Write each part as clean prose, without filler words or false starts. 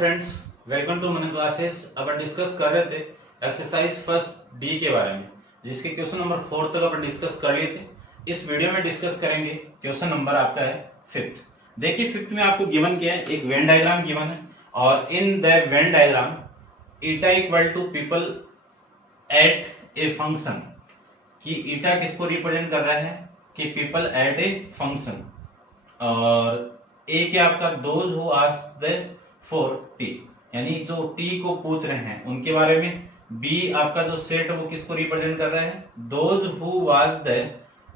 Friends, welcome to मन classes. अपन discuss कर रहे थे एक्सरसाइज फर्स्ट डी के बारे में, जिसके क्वेश्चन नंबर 4 तक अपन डिस्कस कर लिए थे। इस वीडियो में डिस्कस करेंगे क्वेश्चन नंबर आपका है 5th। देखिए 5th में आपको गिवन क्या है, एक वेन डायग्राम गिवन है और in the Venn diagram eta equal to people at a function, कि ईटा किसको रिप्रेजेंट कर रहा है कि पीपल एट ए फंक्शन, और ए क्या आपका those who asked for T, यानी जो टी को पूछ रहे हैं उनके बारे में। बी आपका जो सेट है वो किसको रिप्रेजेंट कर रहा है, those who was the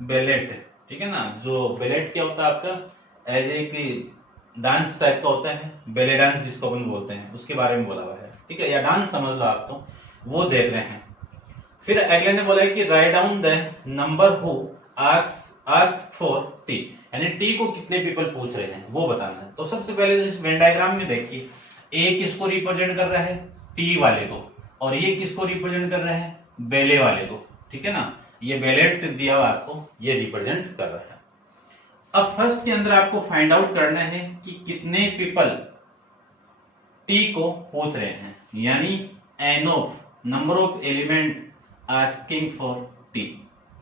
ballot, ठीक है ना। जो बेलेट क्या होता है आपका, एज एक डांस टाइप का होता है, बेले डांस जिसको अपन बोलते हैं, उसके बारे में बोला हुआ है, ठीक है, या डांस समझ लो आप, तो वो देख रहे हैं। फिर अगले ने बोला कि write down the number who ask for T, यानी टी को कितने पीपल पूछ रहे हैं वो बताना है। तो सबसे पहले इस वेन डायग्राम में देखिए, ए किसको रिप्रेजेंट कर रहा है, टी वाले को, और ये किसको रिप्रेजेंट कर रहा है, बेले वाले को, ठीक है ना। ये बेलेट दिया हुआ आपको, ये रिप्रेजेंट कर रहा है। अब फर्स्ट के अंदर आपको फाइंड आउट करना है कि कितने पीपल टी को पूछ रहे हैं, यानी n of number of element asking for t,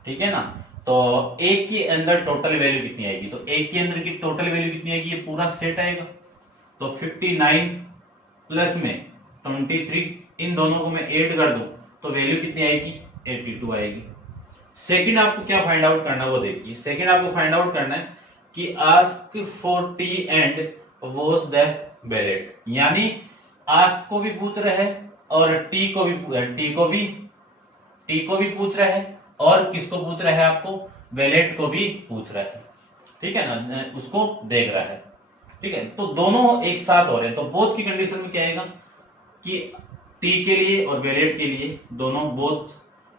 ठीक है ना। तो एक के अंदर टोटल वैल्यू कितनी आएगी, तो एक के अंदर की टोटल वैल्यू कितनी आएगी, ये पूरा सेट आएगा। तो 59 प्लस में 23, इन दोनों को मैं ऐड कर दूं तो वैल्यू कितनी आएगी, 82 आएगी। सेकंड आपको क्या फाइंड आउट करना है वो देखिए। सेकंड आपको फाइंड आउट करना है कि ask for T and was the ballot, यानी आस्क को भी पूछ रहे हैं और टी को भी पूछ रहा है, और किसको पूछ रहा है, आपको बेलेट को भी पूछ रहा है, ठीक है ना, उसको देख रहा है, ठीक है। तो दोनों एक साथ हो रहे हैं, तो बोथ की कंडीशन में क्या आएगा कि टी के लिए और बेलेट के लिए दोनों बोथ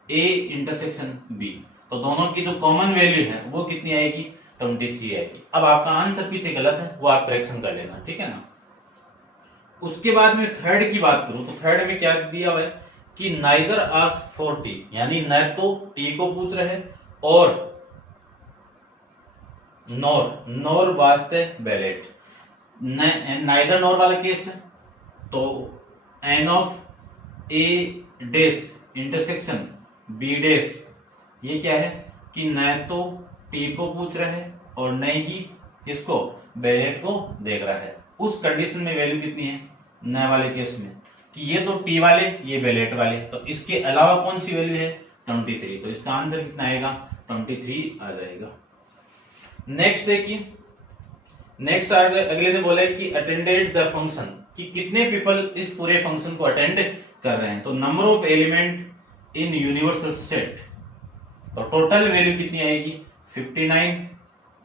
ए इंटरसेक्शन बी, तो दोनों की जो कॉमन वैल्यू है वो कितनी आएगी, 23 आएगी। अब आपका आंसर पीछे गलत है, वो आप करेक्शन कर लेना, ठीक है ना। उसके बाद में थर्ड की बात करूं तो थर्ड में क्या दिया हुआ है कि नाइदर आस्क फॉर टी, यानी न तो टी को पूछ रहे हैं और नॉर वास्ते बेलेट। नाइदर नॉर वाला केस है तो n of a dash intersection b dash, ये क्या है कि न तो टी को पूछ रहे हैं और न ही इसको बेलेट को देख रहा है। उस कंडीशन में वैल्यू कितनी है न वाले केस में, कि ये तो टी वाले ये बेलेट वाले, तो इसके अलावा कौन सी वैल्यू है, 23, तो इसका आंसर कितना आएगा, 23 आ जाएगा। नेक्स्ट देखिए, नेक्स्ट अगले ने बोला है कि अटेंडेड द फंक्शन, कि कितने पीपल इस पूरे फंक्शन को अटेंड कर रहे हैं। तो number of element in universal set, तो टोटल वैल्यू कितनी आएगी, 59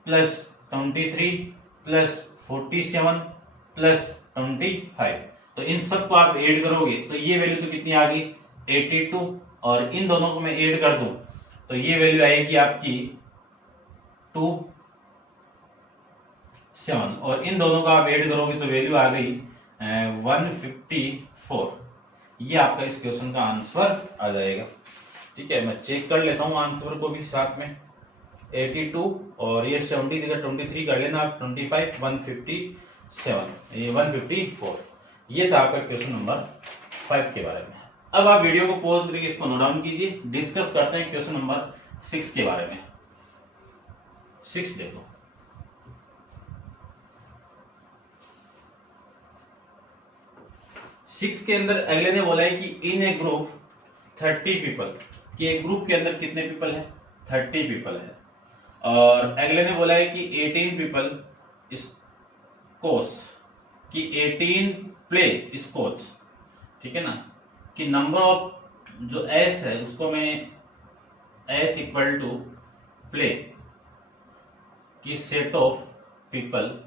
प्लस 23 प्लस 47 प्लस 25, तो इन सबको आप ऐड करोगे तो ये वैल्यू तो कितनी आ गई, 82, और इन दोनों को मैं ऐड कर दूं तो ये वैल्यू आएगी आपकी 27, और इन दोनों का आप ऐड करोगे तो वैल्यू आ गई 154। ये आपका इस क्वेश्चन का आंसर आ जाएगा, ठीक है। मैं चेक कर लेता हूं आंसर को भी साथ में, 82 और ये 70 जगह 23 कर लेना आप, 25 157, ये 154। ये था आपका क्वेश्चन नंबर 5 के बारे में। अब आप वीडियो को पॉज करके इसको नोट डाउन कीजिए, डिस्कस करते हैं क्वेश्चन नंबर 6 के बारे में। 6 देखो, सिक्स के अंदर अगले ने बोला है कि इन ए ग्रुप 30 पीपल, कि एक ग्रुप के अंदर कितने पीपल है, 30 पीपल है, और अगले ने बोला है कि 18 पीपल स्कोच, कि 18 प्ले स्कोच, ठीक है ना, कि नंबर ऑफ जो एस है उसको मैं एस इक्वल टू प्ले की सेट ऑफ पीपल,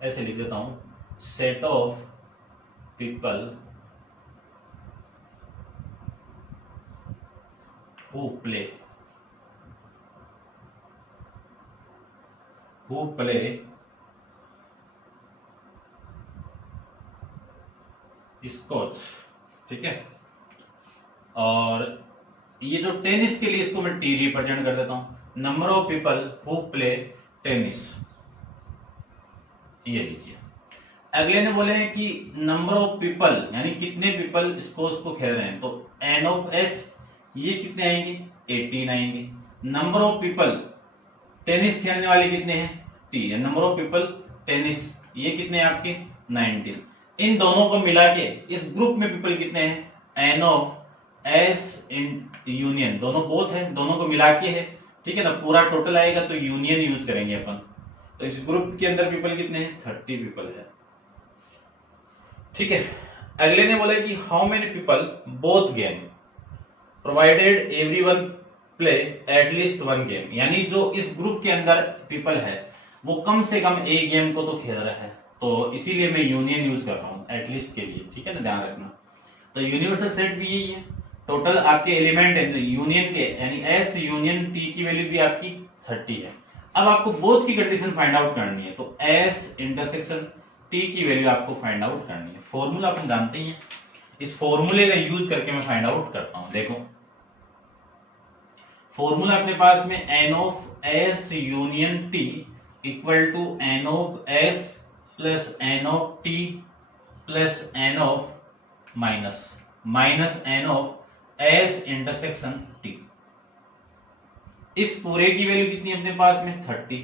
ऐसे लिख देता हूं, set of people who play scotch, ठीक है। और ये जो टेनिस के लिए इसको मैं टी रिप्रेजेंट कर देता हूं, number of people who play tennis, ये लीजिए। अगले ने बोले हैं कि नंबर ऑफ पीपल यानी कितने पीपल स्पोर्ट्स को खेल रहे हैं, तो एन ऑफ एस ये कितने आएंगे 18 आएंगे। नंबर ऑफ पीपल टेनिस खेलने वाले कितने हैं T, number of people tennis ये कितने हैं आपके 19। इन दोनों को मिला के इस ग्रुप में पीपल कितने हैं n of s in union, दोनों बोथ है, दोनों को मिला के है, ठीक है ना, पूरा टोटल आएगा तो यूनियन यूज करेंगे अपन। तो इस ग्रुप के अंदर पीपल कितने हैं 30 पीपल है, ठीक है। अगले ने बोला कि how many people both game provided everyone play at least one game, यानी जो इस ग्रुप के अंदर पीपल है वो कम से कम एक गेम को तो खेल रहा है, तो इसीलिए मैं यूनियन यूज कर रहा हूं एटलीस्ट के लिए, ठीक है ना, ध्यान रखना। तो यूनिवर्सल सेट भी यही है, टोटल आपके एलिमेंट है यूनियन के, यानी एस यूनियन टी की वैल्यू भी आपकी 30 है। अब आपको बोथ की कंडीशन फाइंड आउट करनी है, तो एस इंटरसेक्शन टी की वैल्यू आपको फाइंड आउट करनी है। फॉर्मूला अपन जानते ही हैं, इस फॉर्मूले का यूज करके मैं फाइंड आउट करता हूं। देखो फॉर्मूला अपने पास में n of s union t equal to n of s plus n of t plus n of minus n of s intersection t. इस पूरे की वैल्यू कितनी है अपने पास में 30,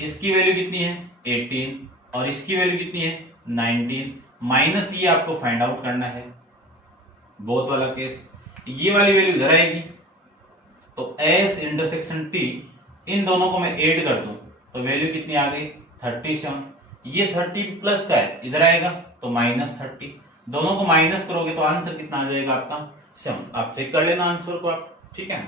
इसकी वैल्यू कितनी है 18 और इसकी वैल्यू कितनी है 19, माइनस ये आपको फाइंड आउट करना है बोथ वाला केस। ये वाली वैल्यू इधर आएगी तो एस इंटरसेक्शन टी, इन दोनों को मैं ऐड कर दूं तो वैल्यू कितनी आ गई 37। ये 30 प्लस का है इधर आएगा तो -30, दोनों को माइनस करोगे तो आंसर कितना आ जाएगा आपका 7। आप चेक कर लेना आंसर को आप, ठीक है।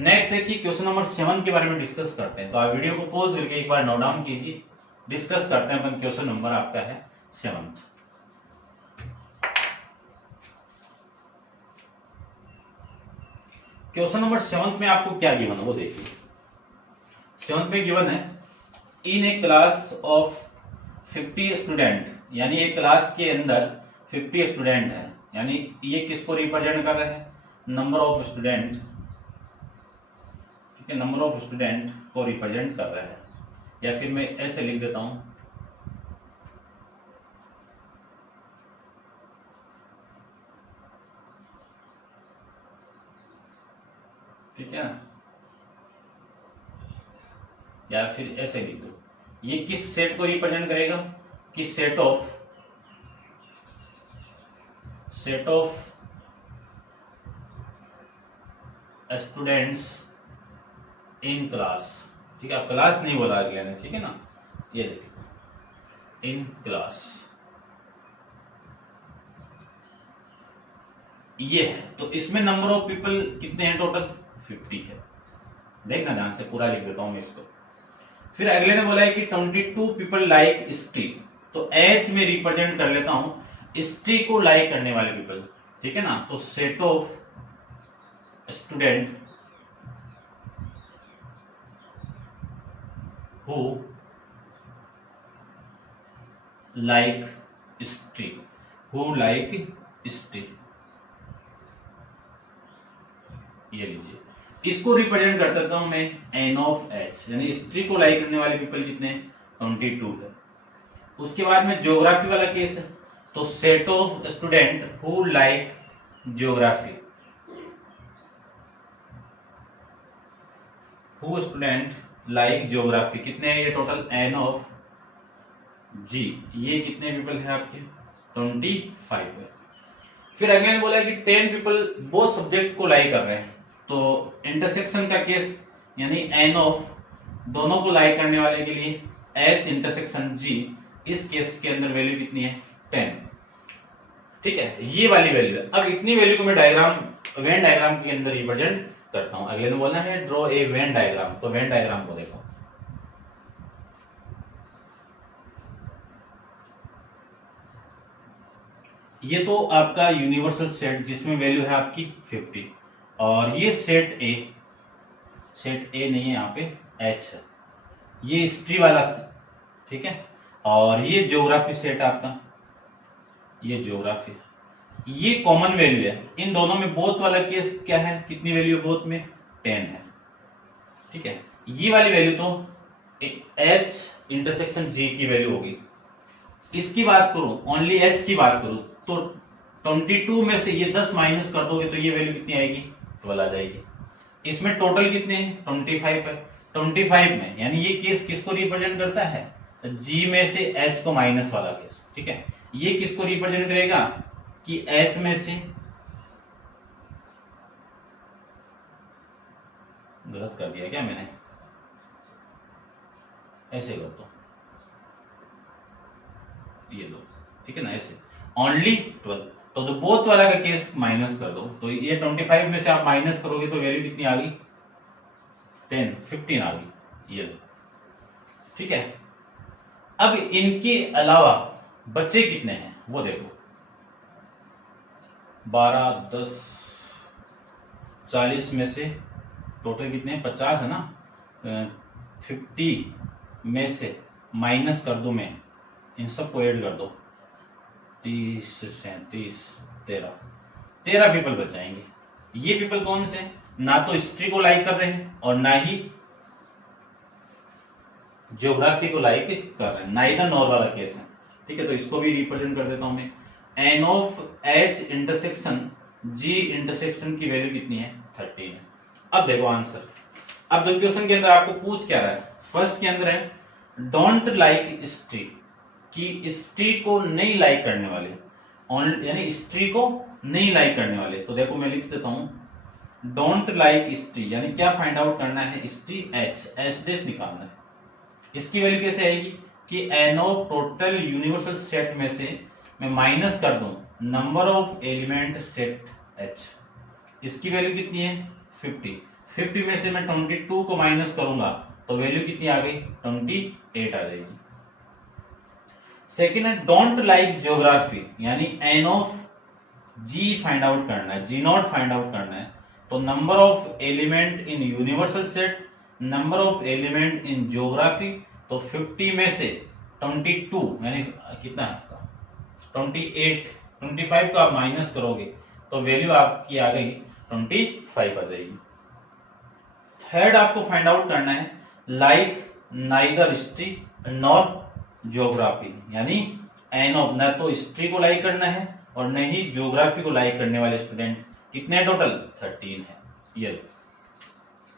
नेक्स्ट देखिए क्वेश्चन नंबर 7 के बारे में डिस्कस करते हैं, तो आप वीडियो को पॉज करके एक बार नोट डाउन कीजिए, डिस्कस करते हैं अपन। क्वेश्चन नंबर आपका है 7। क्वेश्चन नंबर 7 में आपको क्या गिवन है वो देखिए। 7 में गिवन है इन ए क्लास ऑफ 50 स्टूडेंट, यानी एक क्लास के अंदर 50 स्टूडेंट है, यानी ये किसको रिप्रेजेंट कर रहे हैं नंबर ऑफ स्टूडेंट, ठीक है, नंबर ऑफ स्टूडेंट को रिप्रेजेंट कर रहा है, या फिर मैं ऐसे लिख देता हूं ठीक है ना, या फिर ऐसे लिख दो। ये किस सेट को रिप्रेजेंट करेगा, किस set of students in class, ठीक है, क्लास नहीं बोला अगले ने, ठीक है ना, ये देखिए इन क्लास ये है, तो इसमें नंबर ऑफ पीपल कितने हैं टोटल 50 है। देखना ध्यान से, पूरा लिख देता हूं मैं इसको। फिर अगले ने बोला है कि 22 पीपल लाइक स्ट्री, तो एच में रिप्रेजेंट कर लेता हूं स्ट्री को लाइक करने वाले पीपल, ठीक है ना, तो set of student who like स्ट्री, ये लीजिए, इसको रिप्रेजेंट कर देता हूं मैं एन ऑफ एच, यानी स्ट्री को लाइक करने वाले पीपल कितने 22 है। उसके बाद में ज्योग्राफी वाला केस है, तो set of student who like geography, who student like geography कितने हैं ये टोटल एन ऑफ जी, ये कितने पीपल है आपके 25 है। फिर अगले ने बोला कि 10 पीपल वो सब्जेक्ट को लाइक कर रहे हैं, तो इंटरसेक्शन का केस यानी एन ऑफ दोनों को लाइक करने वाले के लिए एच इंटरसेक्शन जी, इस केस के अंदर वैल्यू कितनी है 10, ठीक है, ये वाली वैल्यू है। अब इतनी वैल्यू को मैं वेन डायग्राम के अंदर रिप्रेजेंट करता हूं। अगले ने बोला है ड्रॉ ए वेन डायग्राम, तो वेन डायग्राम को देखो, ये तो आपका यूनिवर्सल सेट जिसमें वैल्यू है आपकी 50, और ये सेट ए नहीं है, यहाँ पे एच है, ये हिस्ट्री वाला, ठीक है, और ये ज्योग्राफी सेट आपका, ये ज्योग्राफी, ये कॉमन वैल्यू है इन दोनों में। बोथ वाला केस क्या है, कितनी वैल्यू बोथ में 10 है, ठीक है। ये वाली वैल्यू तो एच इंटरसेक्शन जी की वैल्यू होगी, इसकी बात करूं, ओनली एच की बात करूं, तो 22 में से ये 10 माइनस कर दोगे तो ये वैल्यू कितनी आएगी, 12 आ जाएगी। इसमें टोटल कितने हैं, 25 है। 25 में यानी ये केस किसको रिप्रेजेंट करता है, जी में से एच को माइनस वाला केस, ठीक है। ये किसको रिप्रेजेंट करेगा कि एच में से, गलत कर दिया क्या मैंने, ऐसे कर दो, ये लो, ठीक है ना, ऐसे ओनली 12, तो जो बोथ वाला का केस माइनस कर दो, तो ये 25 में से आप माइनस करोगे तो वैल्यू कितनी आ गई, 15 आ गई, ये लो, ठीक है। अब इनके अलावा बच्चे कितने हैं वो देखो, 12, 10, 40 में से टोटल कितने हैं, 50 है ना, 50 में से माइनस कर दो मैं, इन सबको ऐड कर दो, 30, 37, 13 पीपल बच जाएंगे। ये पीपल कौन से, ना तो हिस्ट्री को लाइक कर रहे हैं और ना ही ज्योग्राफी को लाइक कर रहे हैं, नाइदर नॉर वाला केस है, ठीक है। तो इसको भी रिप्रेजेंट कर देता हूं मैं, n of h intersection g intersection की वैल्यू कितनी है, 13 है। अब देखो आंसर, अब जो क्वेश्चन के अंदर आपको पूछ क्या रहा है, फर्स्ट के अंदर है डोंट लाइक हिस्ट्री, कि हिस्ट्री को नहीं लाइक करने वाले, यानी हिस्ट्री को नहीं लाइक करने वाले, तो देखो मैं लिख देता हूं डोंट लाइक हिस्ट्री, यानी क्या फाइंड आउट करना है, हिस्ट्री एच डेस निकालना है। इसकी वैल्यू कैसे आएगी कि n of total universal set में से मैं माइनस कर दूं number of element set h, इसकी वैल्यू कितनी है, 50 में से मैं 22 को माइनस करूंगा तो वैल्यू कितनी आ गई, 28 आ जाएगी। सेकेंड है डोंट लाइक ज्योग्राफी, यानी n of g find out करना है, जी नॉट फाइंड आउट करना है, तो number of element in universal set, number of element in geography, तो 50 में से 22 यानी कितना है आपका 28, 25 का आप माइनस करोगे तो वैल्यू आपकी आ गई 25 आ जाएगी। थर्ड आपको फाइंड आउट करना है like neither history nor geography, यानी एन ऑफ, न तो हिस्ट्री को लाइक करना है और न ही ज्योग्राफी को लाइक करने वाले स्टूडेंट कितने टोटल 13 है, ये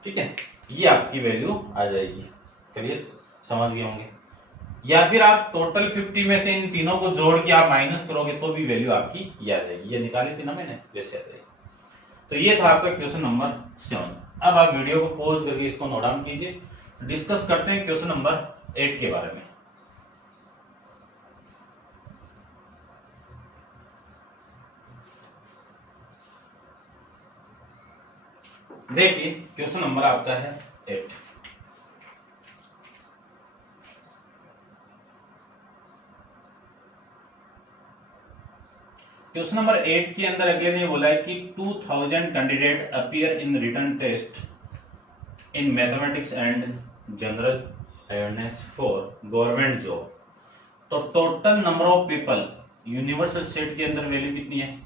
ठीक है। ये आपकी वैल्यू आ जाएगी, क्लियर, समझ गए होंगे। या फिर आप टोटल 50 में से इन तीनों को जोड़ के आप माइनस करोगे तो भी वैल्यू आपकी ये आ जाएगी, ये निकाली थी ना मैंने, वैसे आ जाएगी। तो ये था आपका क्वेश्चन नंबर 7। अब आप वीडियो को पॉज करके इसको नोट डाउन कीजिए, डिस्कस करते हैं क्वेश्चन नंबर 8 के बारे में। देखिए क्वेश्चन नंबर आपका है 8। क्वेश्चन नंबर 8 के अंदर अगले ने बोला है कि 2000 candidate appear in written test in mathematics and general awareness for government job. तो total number of people universal set के अंदर वैल्यू कितनी है,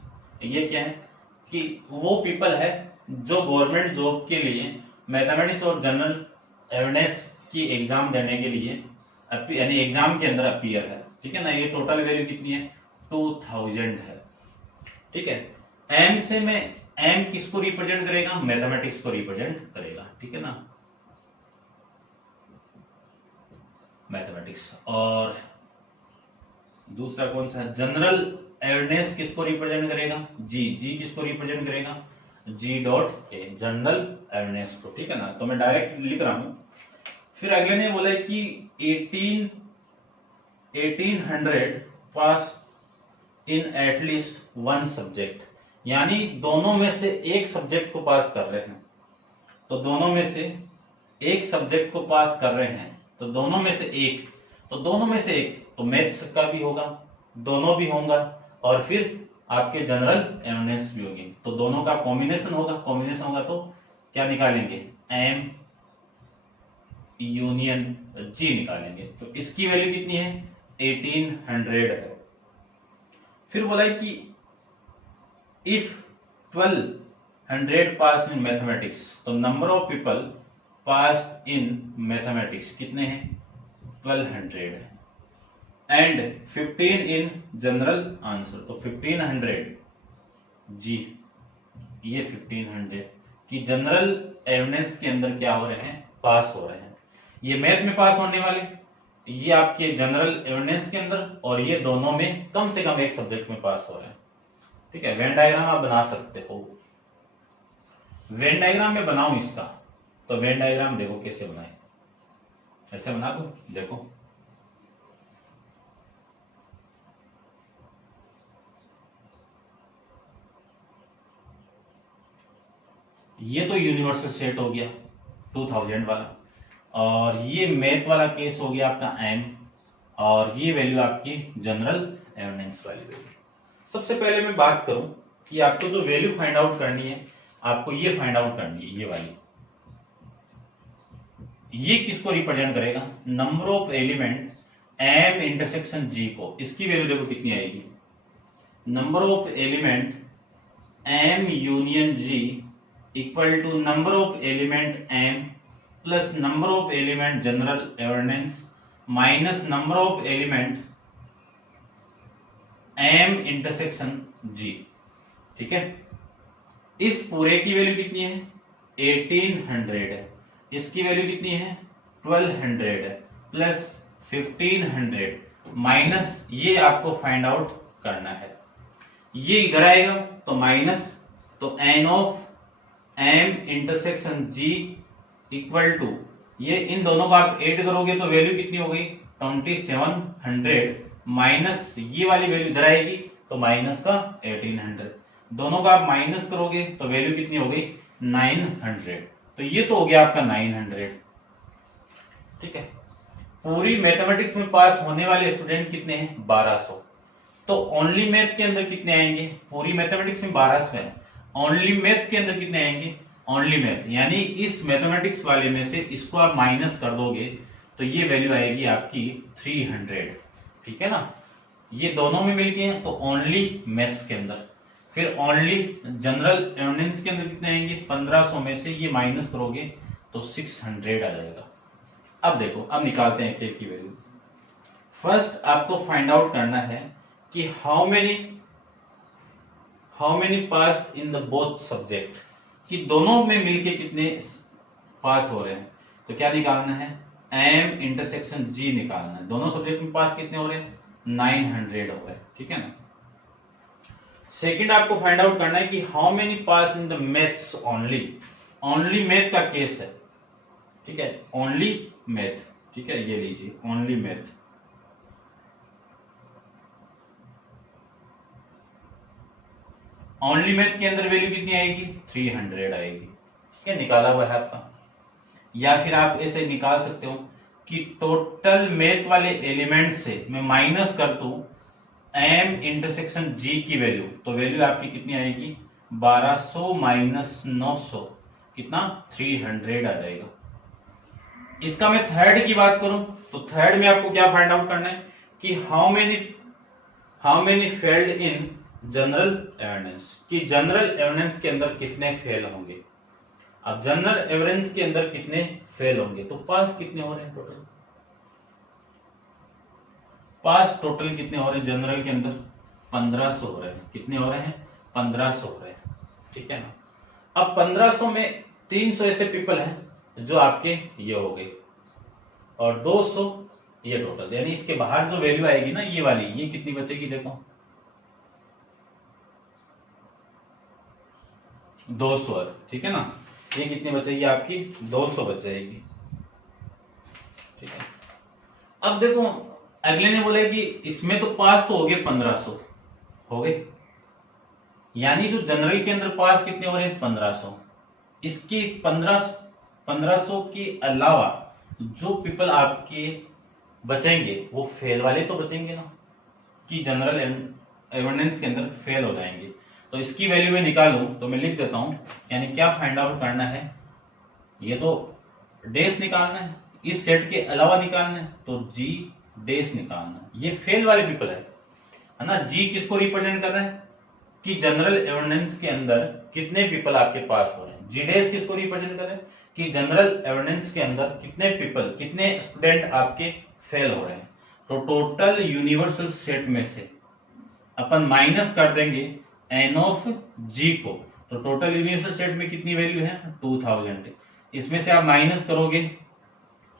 ये क्या है कि वो पीपल है जो गवर्नमेंट जॉब के लिए मैथमेटिक्स और जनरल अवेयरनेस की एग्जाम देने के लिए यानी एग्जाम के अंदर अपीयर है, ठीक है ना। ये टोटल वैल्यू कितनी है 2000 है, ठीक है। एम से मैं, एम किसको रिप्रेजेंट करेगा, मैथमेटिक्स को रिप्रेजेंट करेगा, ठीक है ना, मैथमेटिक्स। और दूसरा कौन सा है, जनरल अवेयरनेस किसको रिप्रेजेंट करेगा, जी, जी किसको रिप्रेजेंट करेगा, जी डॉट ए, जनरल अवेयरनेस को, ठीक है ना। तो मैं डायरेक्ट लिख रहा हूं। फिर अगले ने बोला कि 1800 पास इन एटलीस्ट वन सब्जेक्ट, यानी दोनों में से एक सब्जेक्ट को पास कर रहे हैं, तो दोनों में से एक सब्जेक्ट को पास कर रहे हैं, तो दोनों में से एक, तो दोनों में से एक तो मैथ्स का भी होगा, दोनों भी होगा, और फिर आपके जनरल अवेयरनेस भी होगी, तो दोनों का कॉम्बिनेशन होगा, कॉम्बिनेशन होगा तो क्या निकालेंगे, एम यूनियन जी निकालेंगे। तो इसकी वैल्यू कितनी है 1800 है। फिर बोला कि इफ 1200 पास इन मैथमेटिक्स, तो number of people pass in mathematics कितने हैं 1200 है, एंड 15 इन जनरल आंसर। तो 1500 जी, ये 1500 कि जनरल एविडेंस के अंदर क्या हो रहे हैं, पास हो रहे हैं। ये मैथ में पास होने वाले, ये आपके जनरल एविडेंस के अंदर, और ये दोनों में कम से कम एक सब्जेक्ट में पास हो रहे हैं। ठीक है, वेन डायग्राम आप बना सकते हो। वेन डायग्राम में बनाऊं इसका, तो वेन डायग्राम देखो कैसे बनाए, ऐसे बना दो। देखो ये तो यूनिवर्सल सेट हो गया 2000 वाला, और ये मैथ वाला केस हो गया आपका एम, और ये वैल्यू आपकी जनरल एविडेंस वाली वैल्यू। सबसे पहले मैं बात करूं कि आपको जो वैल्यू फाइंड आउट करनी है, आपको ये फाइंड आउट करनी है, ये वाली। ये किसको रिप्रेजेंट करेगा, number of element M intersection G को। इसकी वैल्यू देखो कितनी आएगी, number of element M union G equal to number of element M plus number of element general evidence minus number of element M intersection G. ठीक है, इस पूरे की वैल्यू कितनी है, 1800 है। इसकी वैल्यू कितनी है, 1200 है, प्लस 1500 माइनस ये आपको फाइंड आउट करना है। ये इधर आएगा तो माइनस, तो n of m intersection g equal to, ये इन दोनों को आप ऐड करोगे तो वैल्यू कितनी हो गई, 2700 माइनस ये वाली वैल्यू इधर आएगी तो माइनस का 1800, दोनों का आप माइनस करोगे तो वैल्यू कितनी हो गई, 900। तो ये तो हो गया आपका 900। ठीक है, पूरी मैथमेटिक्स में पास होने वाले स्टूडेंट कितने हैं, 1200। तो ओनली मैथ के अंदर कितने आएंगे, पूरी मैथमेटिक्स में 1200 है, ओनली मैथ के अंदर कितने आएंगे, ओनली मैथ, यानी इस मैथमेटिक्स वाले में से इसको आप माइनस कर दोगे तो ये वैल्यू आएगी आपकी 300। ठीक है ना, ये दोनों में मिलके हैं तो ओनली मैथ्स के अंदर। फिर ओनली जनरल एविडेंस के अंदर कितने आएंगे, 1500 में से ये माइनस करोगे तो 600 आ जाएगा। अब देखो, अब निकालते हैं के की वैल्यू। फर्स्ट आपको फाइंड आउट करना है कि how many pass in the both subject, कि दोनों में मिलके कितने पास हो रहे हैं। तो क्या निकालना है, एम इंटरसेक्शन जी निकालना है। दोनों सब्जेक्ट में पास कितने हो रहे हैं, 900 हो रहे हैं। ठीक है ना। सेकंड आपको फाइंड आउट करना है कि how many pass in the maths only, only math का केस है। ठीक है, ओनली मैथ। ठीक है, ये लीजिए ओनली मैथ। ओनली मैथ के अंदर वैल्यू कितनी आएगी, 300 आएगी। ठीक है, निकाला हुआ है आपका। या फिर आप ऐसे निकाल सकते हो कि टोटल मैथ वाले एलिमेंट से मैं माइनस कर दूं एम इंटरसेक्शन जी की वैल्यू, तो वैल्यू आपकी कितनी आएगी, 1200 माइनस 900 कितना, 300 आ जाएगा। इसका मैं थर्ड की बात करूं तो थर्ड में आपको क्या फाइंड आउट करना है कि how many failed in general evidence, कि जनरल एविडेंस के अंदर कितने फेल होंगे। अब जनरल एविडेंस के अंदर कितने फेल होंगे, तो पास कितने हो रहे हैं टोटल, पास टोटल कितने हो रहे हैं जनरल के अंदर, 1500 हो रहे हैं। कितने हो रहे हैं, 1500 हो रहे हैं। ठीक है ना। अब 1500 में 300 ऐसे पीपल हैं जो आपके ये हो गए, और 200 ये टोटल, यानी इसके बाहर जो वैल्यू आएगी ना ये वाली, ये कितनी बचेगी, देखो 200। ठीक है ना, ये कितनी बचेगी आपकी, 200 बच जाएगी। ठीक है, अब देखो अगले ने बोला कि इसमें तो पास तो हो गए 1500 हो गए, यानी जो जनरल के अंदर पास कितने हो रहे हैं, 1500। इसकी 1500 के अलावा जो पीपल आपके बचेंगे वो फेल वाले तो बचेंगे ना, कि जनरल एविडेंस के अंदर फेल हो जाएंगे। तो इसकी वैल्यू में निकालूं तो मैं लिख देता हूं, यानी क्या फाइंड आउट करना है, ये तो डैश निकालना है, इस सेट के अलावा निकालना है तो जी डैश निकालना है। ये फेल वाले पीपल है ना। जी किसको रिप्रेजेंट कर रहे हैं, कि जनरल एविडेंस के अंदर कितने पीपल आपके पास हो रहे हैं। जी डैश किसको रिप्रेजेंट कर रहे हैं, कि जनरल एविडेंस के अंदर कितने पीपल, कितने स्टूडेंट आपके फेल हो रहे हैं। तो टोटल यूनिवर्सल सेट में से अपन माइनस कर देंगे एन ऑफ जी को। तो टोटल यूनिवर्सल सेट में कितनी वैल्यू है 2000। इसमें से आप माइनस करोगे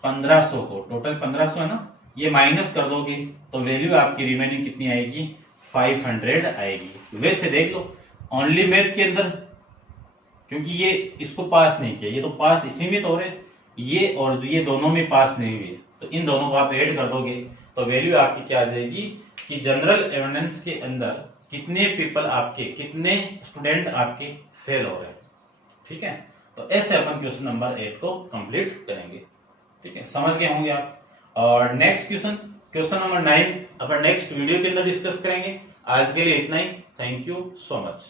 1500 को, टोटल 1500 है ना, ये माइनस कर दोगे तो वैल्यू आपकी रिमेनिंग कितनी आएगी 500 आएगी। वैसे देख लो ओनली मैथ के अंदर, क्योंकि ये इसको पास नहीं किया, ये तो पास इसी में तो हो रहे, ये और ये दोनों में पास नहीं हुए, तो इन दोनों को आप ऐड कर दोगे तो वैल्यू आपकी क्या आ जाएगी कि जनरल एविडेंस के अंदर कितने पीपल आपके, कितने स्टूडेंट आपके फेल हो रहे हैं। ठीक है, तो ऐसे अपन क्वेश्चन नंबर 8 को कंप्लीट करेंगे। ठीक है, समझ गए होंगे आप। और नेक्स्ट क्वेश्चन नंबर 9 अपन नेक्स्ट वीडियो के अंदर डिस्कस करेंगे। आज के लिए इतना ही। Thank you so much.